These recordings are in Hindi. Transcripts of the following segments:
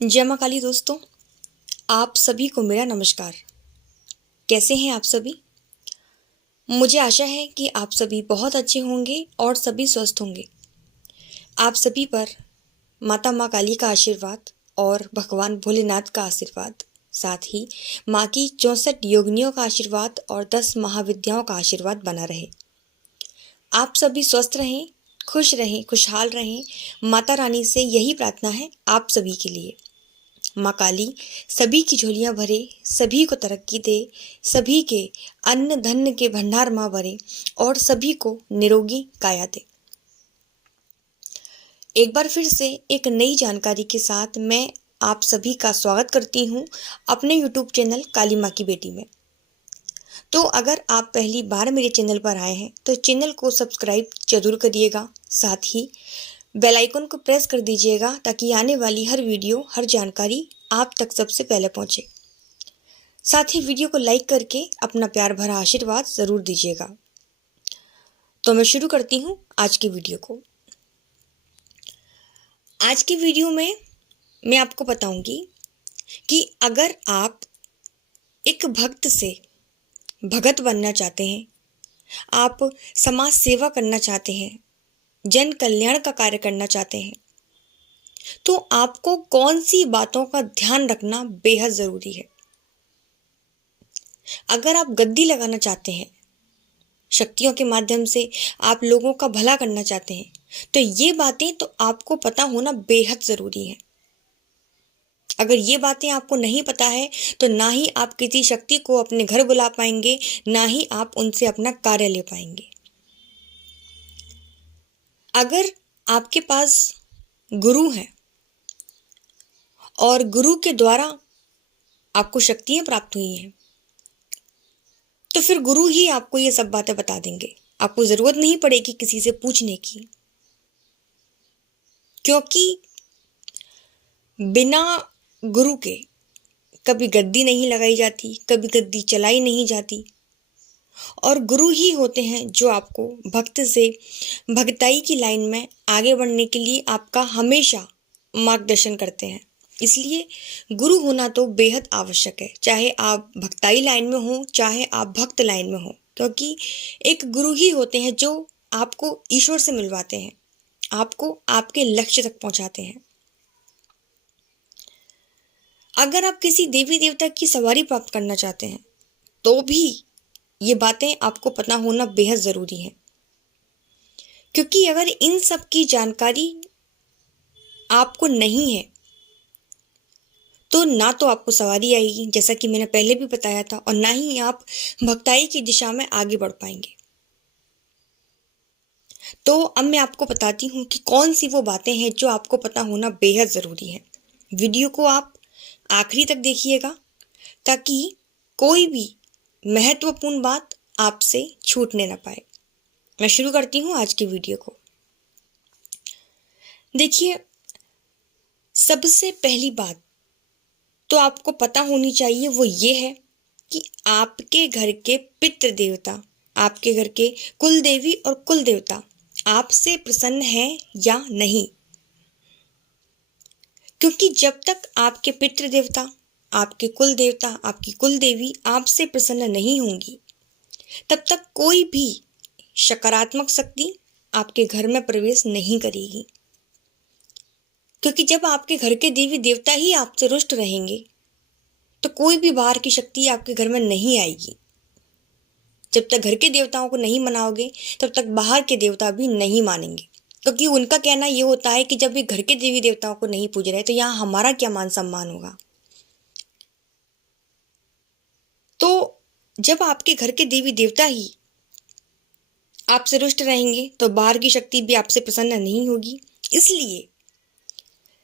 जय माँ काली दोस्तों, आप सभी को मेरा नमस्कार। कैसे हैं आप सभी? मुझे आशा है कि आप सभी बहुत अच्छे होंगे और सभी स्वस्थ होंगे। आप सभी पर माता माँ काली का आशीर्वाद और भगवान भोलेनाथ का आशीर्वाद, साथ ही माँ की 64 योगिनियों का आशीर्वाद और 10 महाविद्याओं का आशीर्वाद बना रहे। आप सभी स्वस्थ रहें, खुश रहें, खुशहाल रहें। माता रानी से यही प्रार्थना है आप सभी के लिए। माँ काली सभी की झोलियां भरे, सभी को तरक्की दे, सभी के अन्न धन के भंडार माँ भरे और सभी को निरोगी काया दे। एक बार फिर से एक नई जानकारी के साथ मैं आप सभी का स्वागत करती हूँ अपने YouTube चैनल काली माँ की बेटी में। तो अगर आप पहली बार मेरे चैनल पर आए हैं तो चैनल को सब्सक्राइब जरूर करिएगा, साथ ही बेल आइकन को प्रेस कर दीजिएगा ताकि आने वाली हर वीडियो, हर जानकारी आप तक सबसे पहले पहुंचे। साथ ही वीडियो को लाइक करके अपना प्यार भरा आशीर्वाद ज़रूर दीजिएगा। तो मैं शुरू करती हूँ आज की वीडियो को। आज की वीडियो में मैं आपको बताऊंगी कि अगर आप एक भक्त से भगत बनना चाहते हैं, आप समाज सेवा करना चाहते हैं, जन कल्याण का कार्य करना चाहते हैं, तो आपको कौन सी बातों का ध्यान रखना बेहद ज़रूरी है। अगर आप गद्दी लगाना चाहते हैं, शक्तियों के माध्यम से आप लोगों का भला करना चाहते हैं, तो ये बातें तो आपको पता होना बेहद ज़रूरी है। अगर ये बातें आपको नहीं पता है तो ना ही आप किसी शक्ति को अपने घर बुला पाएंगे, ना ही आप उनसे अपना कार्य ले पाएंगे। अगर आपके पास गुरु है और गुरु के द्वारा आपको शक्तियाँ प्राप्त हुई हैं, तो फिर गुरु ही आपको ये सब बातें बता देंगे। आपको ज़रूरत नहीं पड़ेगी किसी से पूछने की, क्योंकि बिना गुरु के कभी गद्दी नहीं लगाई जाती, कभी गद्दी चलाई नहीं जाती। और गुरु ही होते हैं जो आपको भक्त से भक्ताई की लाइन में आगे बढ़ने के लिए आपका हमेशा मार्गदर्शन करते हैं। इसलिए गुरु होना तो बेहद आवश्यक है, चाहे आप भक्ताई लाइन में हो, चाहे आप भक्त लाइन में हो, क्योंकि एक गुरु ही होते हैं जो आपको ईश्वर से मिलवाते हैं, आपको आपके लक्ष्य तक पहुंचाते हैं। अगर आप किसी देवी देवता की सवारी प्राप्त करना चाहते हैं तो भी ये बातें आपको पता होना बेहद ज़रूरी है, क्योंकि अगर इन सब की जानकारी आपको नहीं है तो ना तो आपको सवारी आएगी, जैसा कि मैंने पहले भी बताया था, और ना ही आप भक्ताई की दिशा में आगे बढ़ पाएंगे। तो अब मैं आपको बताती हूँ कि कौन सी वो बातें हैं जो आपको पता होना बेहद ज़रूरी है। वीडियो को आप आखिरी तक देखिएगा ताकि कोई भी महत्वपूर्ण बात आपसे छूटने ना पाए। मैं शुरू करती हूँ आज की वीडियो को। देखिए, सबसे पहली बात तो आपको पता होनी चाहिए वो ये है कि आपके घर के पितृ देवता, आपके घर के कुल देवी और कुल देवता आपसे प्रसन्न हैं या नहीं। क्योंकि जब तक आपके पितृ देवता, आपके कुल देवता, आपकी कुल देवी आपसे प्रसन्न नहीं होंगी, तब तक कोई भी सकारात्मक शक्ति आपके घर में प्रवेश नहीं करेगी। क्योंकि जब आपके घर के देवी देवता ही आपसे रुष्ट रहेंगे तो कोई भी बाहर की शक्ति आपके घर में नहीं आएगी। जब तक घर के देवताओं को नहीं मनाओगे तब तक बाहर के देवता भी नहीं मानेंगे, क्योंकि उनका कहना ये होता है कि जब ये घर के देवी देवताओं को नहीं पूज रहे तो यहाँ हमारा क्या मान सम्मान होगा। तो जब आपके घर के देवी देवता ही आपसे रुष्ट रहेंगे तो बाहर की शक्ति भी आपसे प्रसन्न नहीं होगी। इसलिए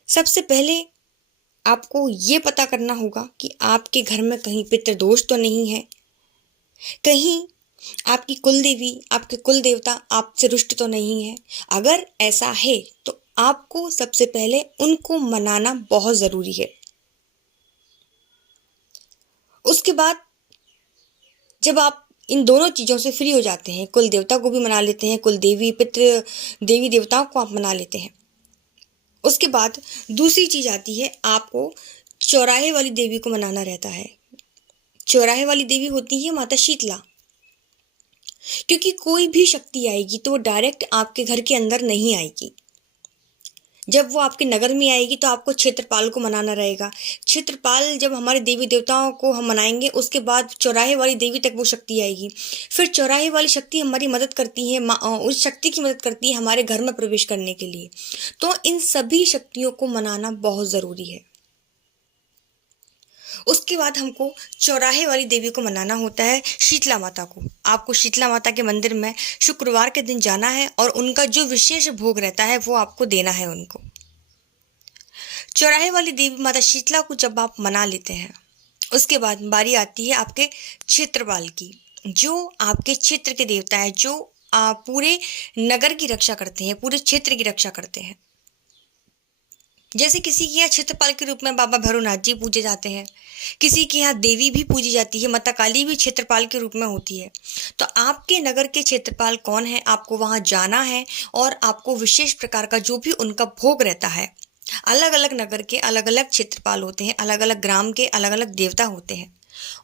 सबसे पहले आपको ये पता करना होगा कि आपके घर में कहीं पितृदोष तो नहीं है, कहीं आपकी कुल देवी, आपके कुल देवता आपसे रुष्ट तो नहीं है। अगर ऐसा है तो आपको सबसे पहले उनको मनाना बहुत ज़रूरी है। उसके बाद जब आप इन दोनों चीज़ों से फ्री हो जाते हैं, कुल देवता को भी मना लेते हैं, कुल देवी पितृ देवी देवताओं को आप मना लेते हैं, उसके बाद दूसरी चीज़ आती है, आपको चौराहे वाली देवी को मनाना रहता है। चौराहे वाली देवी होती है माता शीतला। क्योंकि कोई भी शक्ति आएगी तो वो डायरेक्ट आपके घर के अंदर नहीं आएगी। जब वो आपके नगर में आएगी तो आपको क्षेत्रपाल को मनाना रहेगा। क्षेत्रपाल जब हमारे देवी देवताओं को हम मनाएंगे, उसके बाद चौराहे वाली देवी तक वो शक्ति आएगी। फिर चौराहे वाली शक्ति हमारी मदद करती है, उस शक्ति की मदद करती है हमारे घर में प्रवेश करने के लिए। तो इन सभी शक्तियों को मनाना बहुत ज़रूरी है। उसके बाद हमको चौराहे वाली देवी को मनाना होता है, शीतला माता को। आपको शीतला माता के मंदिर में शुक्रवार के दिन जाना है और उनका जो विशेष भोग रहता है वो आपको देना है उनको। चौराहे वाली देवी माता शीतला को जब आप मना लेते हैं, उसके बाद बारी आती है आपके क्षेत्रपाल की, जो आपके क्षेत्र के देवता है, जो पूरे नगर की रक्षा करते हैं, पूरे क्षेत्र की रक्षा करते हैं। जैसे किसी के यहाँ क्षेत्रपाल के रूप में बाबा भैरवनाथ जी पूजे जाते हैं, किसी के यहाँ देवी भी पूजी जाती है, माता काली भी क्षेत्रपाल के रूप में होती है। तो आपके नगर के क्षेत्रपाल कौन है, आपको वहाँ जाना है और आपको विशेष प्रकार का जो भी उनका भोग रहता है, अलग अलग नगर के अलग अलग क्षेत्रपाल होते हैं, अलग अलग ग्राम के अलग अलग देवता होते हैं,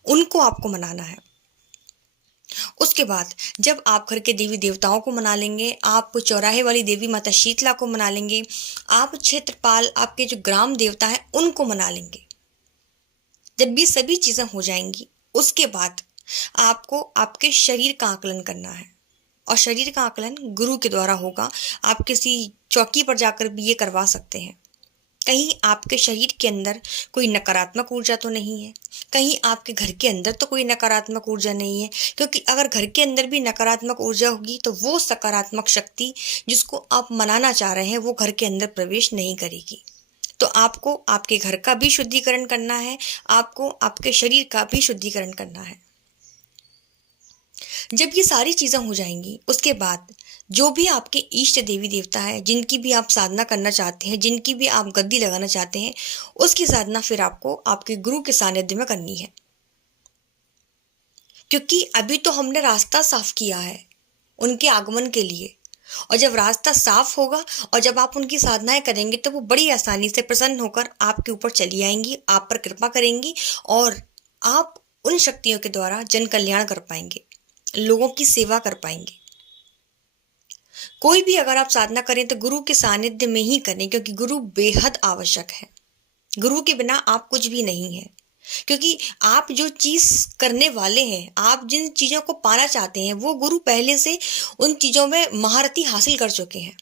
उनको आपको मनाना है। उसके बाद जब आप घर के देवी देवताओं को मना लेंगे, आप चौराहे वाली देवी माता शीतला को मना लेंगे, आप क्षेत्रपाल, आपके जो ग्राम देवता है उनको मना लेंगे। जब ये सभी चीज़ें हो जाएंगी, उसके बाद आपको आपके शरीर का आकलन करना है। और शरीर का आकलन गुरु के द्वारा होगा। आप किसी चौकी पर जाकर भी ये करवा सकते हैं। कहीं आपके शरीर के अंदर कोई नकारात्मक ऊर्जा तो नहीं है, कहीं आपके घर के अंदर तो कोई नकारात्मक ऊर्जा नहीं है। क्योंकि अगर घर के अंदर भी नकारात्मक ऊर्जा होगी तो वो सकारात्मक शक्ति जिसको आप मनाना चाह रहे हैं वो घर के अंदर प्रवेश नहीं करेगी। तो आपको आपके घर का भी शुद्धिकरण करना है, आपको आपके शरीर का भी शुद्धिकरण करना है। जब ये सारी चीज़ें हो जाएंगी, उसके बाद जो भी आपके इष्ट देवी देवता है, जिनकी भी आप साधना करना चाहते हैं, जिनकी भी आप गद्दी लगाना चाहते हैं, उसकी साधना फिर आपको आपके गुरु के सानिध्य में करनी है। क्योंकि अभी तो हमने रास्ता साफ किया है उनके आगमन के लिए, और जब रास्ता साफ होगा और जब आप उनकी साधनाएं करेंगे तो वो बड़ी आसानी से प्रसन्न होकर आपके ऊपर चली आएंगी, आप पर कृपा करेंगी और आप उन शक्तियों के द्वारा जन कल्याण कर पाएंगे, लोगों की सेवा कर पाएंगे। कोई भी अगर आप साधना करें तो गुरु के सानिध्य में ही करें, क्योंकि गुरु बेहद आवश्यक है। गुरु के बिना आप कुछ भी नहीं है। क्योंकि आप जो चीज़ करने वाले हैं, आप जिन चीज़ों को पाना चाहते हैं, वो गुरु पहले से उन चीज़ों में महारती हासिल कर चुके हैं।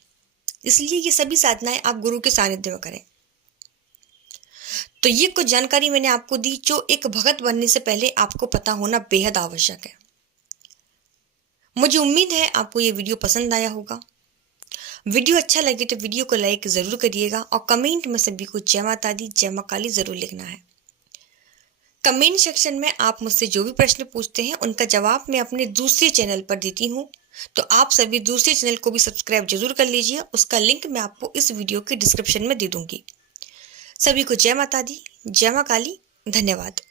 इसलिए ये सभी साधनाएं आप गुरु के सानिध्य में करें। तो ये कुछ जानकारी मैंने आपको दी जो एक भगत बनने से पहले आपको पता होना बेहद आवश्यक है। मुझे उम्मीद है आपको ये वीडियो पसंद आया होगा। वीडियो अच्छा लगे तो वीडियो को लाइक ज़रूर करिएगा और कमेंट में सभी को जय माता दी, जय मां काली ज़रूर लिखना है। कमेंट सेक्शन में आप मुझसे जो भी प्रश्न पूछते हैं उनका जवाब मैं अपने दूसरे चैनल पर देती हूँ। तो आप सभी दूसरे चैनल को भी सब्सक्राइब जरूर कर लीजिए। उसका लिंक मैं आपको इस वीडियो के डिस्क्रिप्शन में दे दूँगी। सभी को जय माता दी, जय मां काली। धन्यवाद।